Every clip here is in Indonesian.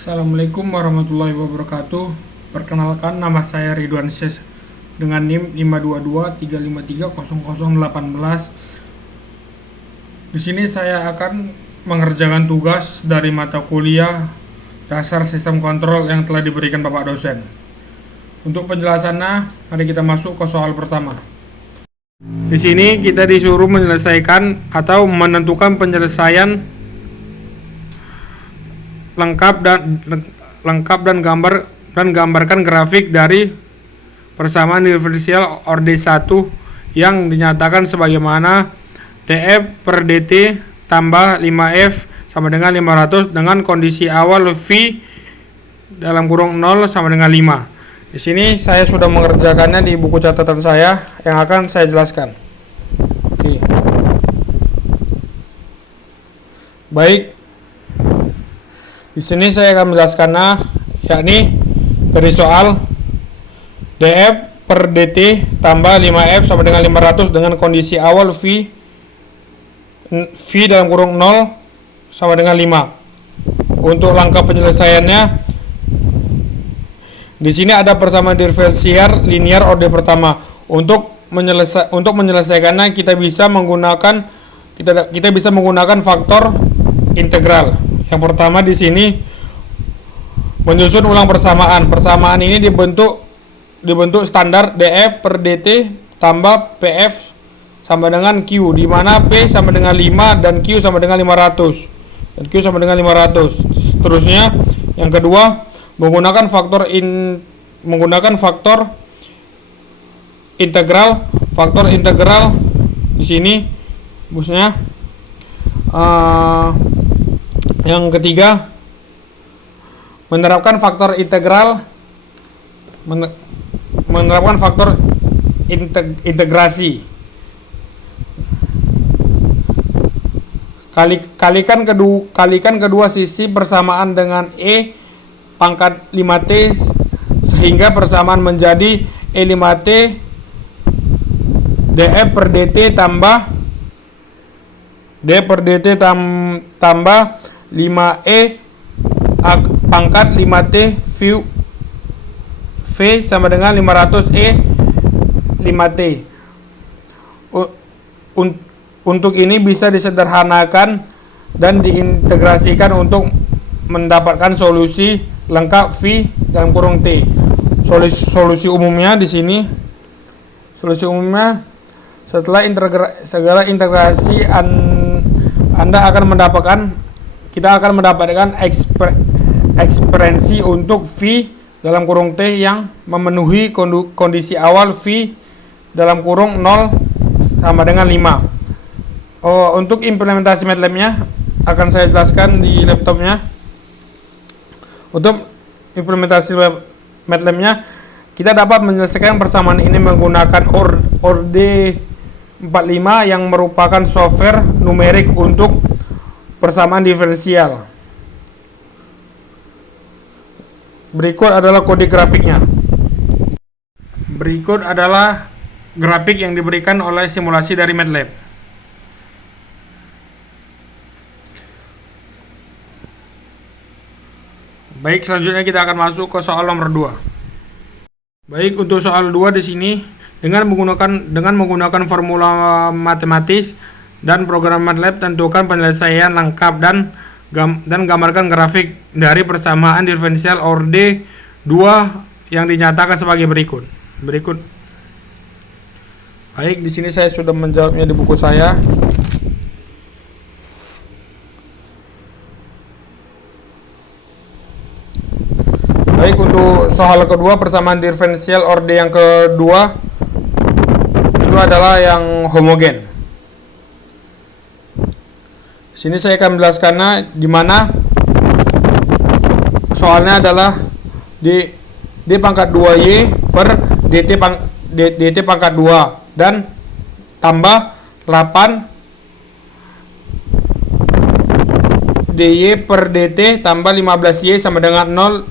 Assalamualaikum warahmatullahi wabarakatuh. Perkenalkan, nama saya Ridwan Syes dengan NIM 52235300018. Di sini saya akan mengerjakan tugas dari mata kuliah Dasar Sistem Kontrol yang telah diberikan Bapak dosen. Untuk penjelasannya, mari kita masuk ke soal pertama. Di sini kita disuruh menyelesaikan atau menentukan penyelesaian lengkap dan gambarkan grafik dari persamaan diferensial orde 1 yang dinyatakan sebagaimana df per dt tambah 5f sama dengan 500 dengan kondisi awal v dalam kurung 0 sama dengan 5. Di sini saya sudah mengerjakannya di buku catatan saya yang akan saya jelaskan. Oke. Baik. Di sini saya akan menjelaskannya, yakni dari soal df per dt tambah 5f sama dengan 500 dengan kondisi awal v dalam kurung 0 sama dengan 5. Untuk langkah penyelesaiannya, di sini ada persamaan diferensial linear orde pertama. Untuk menyelesaikannya kita bisa menggunakan faktor integral. Yang pertama di sini menyusun ulang persamaan. Persamaan ini dibentuk standar df per dt tambah pf sama dengan q, di mana p sama dengan 5 dan q sama dengan 500. Seterusnya, yang kedua menggunakan faktor integral. Faktor integral di sini busnya yang ketiga, menerapkan faktor integrasi. Kalikan kedua sisi persamaan dengan e pangkat 5t sehingga persamaan menjadi e5t df per dt tambah 5e pangkat 5t v sama dengan 500e 5t. Untuk ini bisa disederhanakan dan diintegrasikan untuk mendapatkan solusi lengkap v dalam kurung t. Solusi umumnya di sini, setelah segala integrasi kita akan mendapatkan ekspresi untuk v dalam kurung t yang memenuhi kondisi awal v dalam kurung 0 sama dengan 5. Untuk implementasi MATLAB-nya akan saya jelaskan di laptopnya. Untuk implementasi MATLAB-nya, kita dapat menyelesaikan persamaan ini menggunakan orde 45 yang merupakan software numerik untuk persamaan diferensial. Berikut adalah kode grafiknya. Berikut adalah grafik yang diberikan oleh simulasi dari MATLAB. Baik, selanjutnya kita akan masuk ke soal nomor 2. Baik, untuk soal 2 di sini dengan menggunakan formula matematis dan program MATLAB, tentukan penyelesaian lengkap dan gambarkan grafik dari persamaan diferensial orde 2 yang dinyatakan sebagai berikut. Baik, di sini saya sudah menjawabnya di buku saya. Baik, untuk soal kedua, persamaan diferensial orde yang kedua itu adalah yang homogen. Sini saya akan menjelaskannya, di mana soalnya adalah d pangkat 2y per dt pangkat 2 dan tambah 8 dy per dt tambah 15y sama dengan 0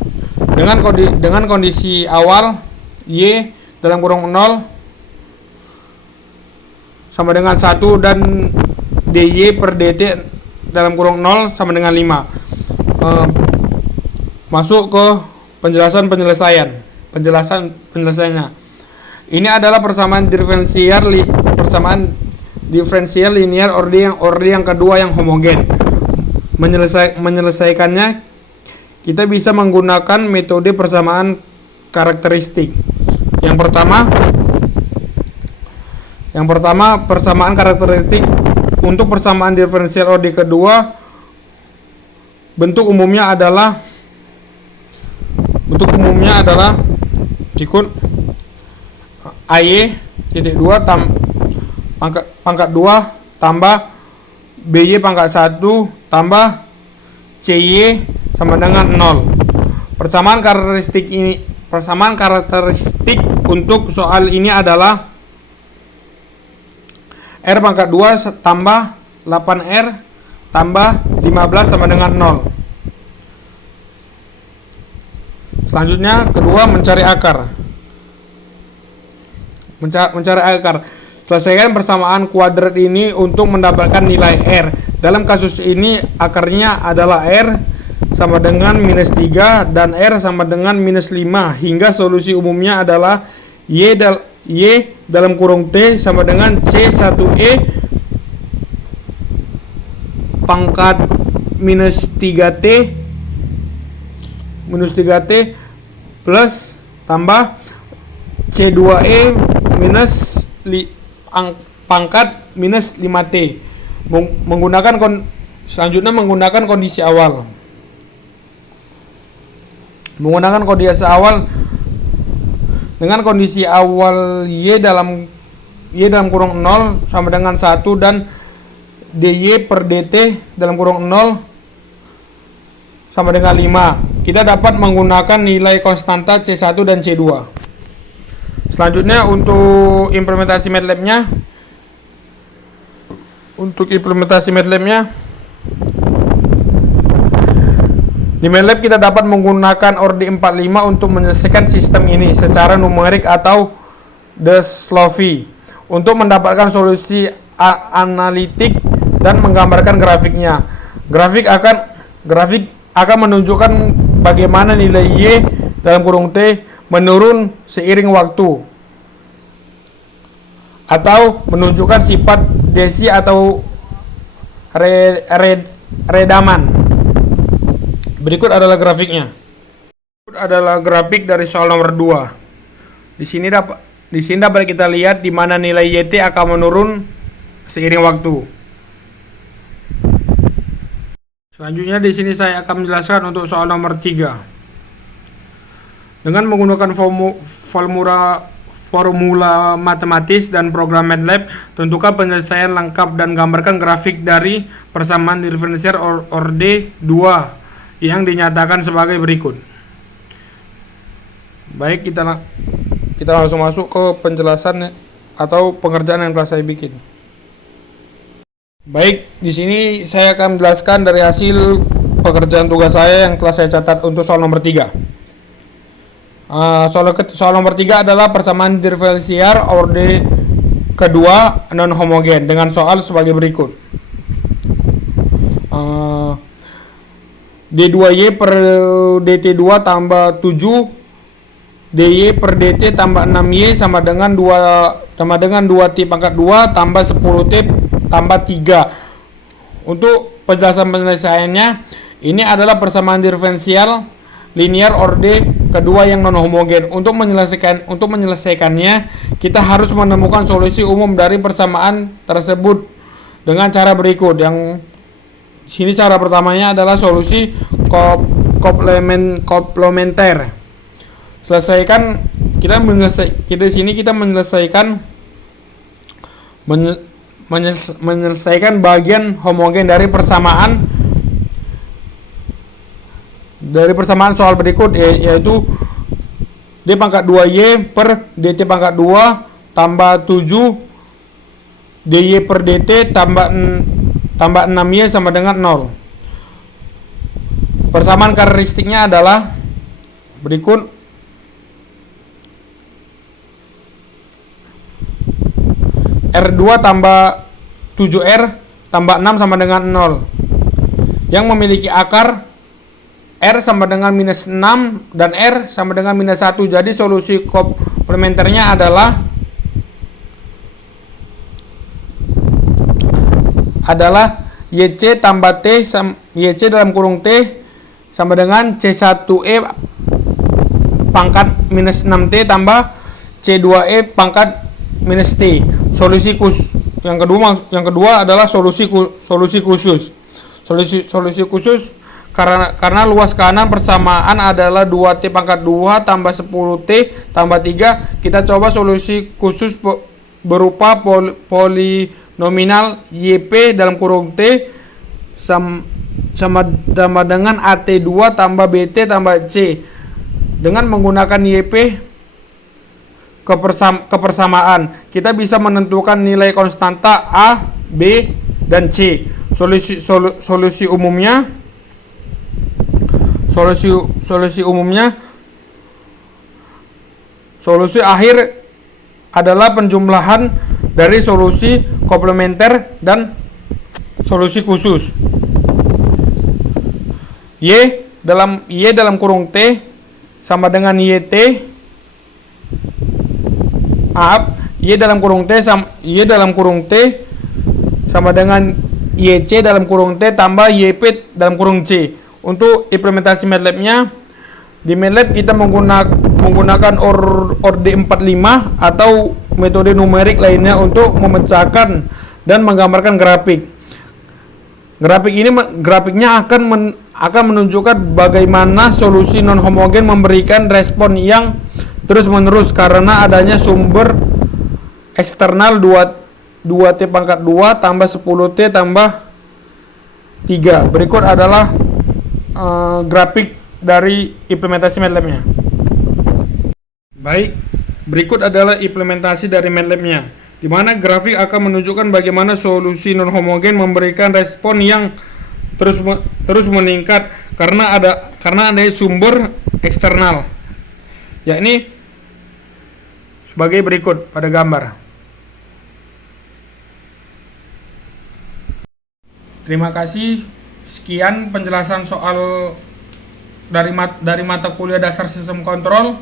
dengan kondisi awal y dalam kurung 0 sama dengan 1 dan dy per dt dalam kurung 0 sama dengan 5. masuk ke penjelasannya. Ini adalah persamaan diferensial linear orde yang kedua yang homogen. Menyelesaikannya kita bisa menggunakan metode persamaan karakteristik. Yang pertama persamaan karakteristik. Untuk persamaan diferensial orde kedua, bentuk umumnya adalah berikut. AY titik 2 pangkat 2 tambah BY pangkat 1 tambah CY sama dengan 0. Persamaan karakteristik untuk soal ini adalah R pangkat 2 tambah 8R tambah 15 sama dengan 0. Selanjutnya kedua, mencari akar. Selesaikan persamaan kuadrat ini untuk mendapatkan nilai R. Dalam kasus ini akarnya adalah R sama dengan minus 3 dan R sama dengan minus 5, hingga solusi umumnya adalah Y dalam kurung T sama dengan C1E pangkat minus 3T plus tambah C2E minus pangkat minus 5T. Selanjutnya menggunakan kondisi awal. Dengan kondisi awal Y dalam kurung 0 sama dengan 1 dan DY per DT dalam kurung 0 sama dengan 5. Kita dapat menggunakan nilai konstanta C1 dan C2. Selanjutnya untuk implementasi MATLAB-nya. Di MATLAB kita dapat menggunakan orde 45 untuk menyelesaikan sistem ini secara numerik atau de Slovy untuk mendapatkan solusi analitik dan menggambarkan grafiknya. Grafik akan menunjukkan bagaimana nilai Y dalam kurung T menurun seiring waktu, atau menunjukkan sifat desi atau redaman. Berikut adalah grafiknya. Berikut adalah grafik dari soal nomor 2. Di sini dapat kita lihat di mana nilai YT akan menurun seiring waktu. Selanjutnya di sini saya akan menjelaskan untuk soal nomor 3. Dengan menggunakan formula matematis dan program MATLAB, tentukan penyelesaian lengkap dan gambarkan grafik dari persamaan diferensial orde 2 yang dinyatakan sebagai berikut. Baik, kita langsung masuk ke penjelasan atau pengerjaan yang telah saya bikin. Baik, di sini saya akan menjelaskan dari hasil pekerjaan tugas saya yang telah saya catat untuk soal nomor 3. Soal nomor 3 adalah persamaan diferensial orde kedua non homogen dengan soal sebagai berikut. D2Y per DT2 tambah 7 DY per DT tambah 6Y sama dengan 2T pangkat 2 tambah 10T tambah 3. Untuk penjelasan penyelesaiannya, ini adalah persamaan diferensial linear orde kedua yang non homogen. Untuk menyelesaikannya, kita harus menemukan solusi umum dari persamaan tersebut dengan cara berikut. Yang sini cara pertamanya adalah solusi komplementer. Menyelesaikan bagian homogen dari persamaan soal berikut, yaitu D pangkat 2Y per DT pangkat 2 tambah 7 DY per DT tambah 6Y sama dengan 0. Persamaan karakteristiknya adalah berikut. R2 tambah 7R tambah 6 sama dengan 0, yang memiliki akar R sama dengan minus 6 dan R sama dengan minus 1. Jadi solusi komplementernya adalah YC tambah T YC dalam kurung T sama dengan C1E pangkat minus 6T tambah C2E pangkat minus T. Solusi yang kedua adalah solusi khusus. Solusi khusus karena luas kanan persamaan adalah 2T pangkat 2 tambah 10T tambah 3. Kita coba solusi khusus berupa polinominal YP dalam kurung T sama dengan AT2 tambah BT tambah C dengan menggunakan YP kepersamaan. Kita bisa menentukan nilai konstanta A, B, dan C. Solusi akhir adalah penjumlahan dari solusi komplementer dan solusi khusus. Y dalam kurung T sama dengan YT. Y dalam kurung T sama dengan YC dalam kurung T tambah YP dalam kurung C. Untuk implementasi MATLAB-nya, di MATLAB kita menggunakan ORD 45 atau metode numerik lainnya untuk memecahkan dan menggambarkan grafik. Grafiknya akan menunjukkan bagaimana solusi non homogen memberikan respon yang terus-menerus karena adanya sumber eksternal 2T pangkat 2 tambah 10T tambah 3. Berikut adalah grafik dari implementasi MATLAB-nya. Baik, berikut adalah implementasi dari MATLAB-nya, di mana grafik akan menunjukkan bagaimana solusi non homogen memberikan respon yang terus meningkat karena ada sumber eksternal, yakni sebagai berikut pada gambar. Terima kasih. Sekian penjelasan soal dari mata kuliah dasar sistem kontrol.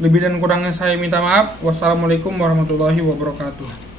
Lebih dan kurangnya saya minta maaf. Wassalamualaikum warahmatullahi wabarakatuh.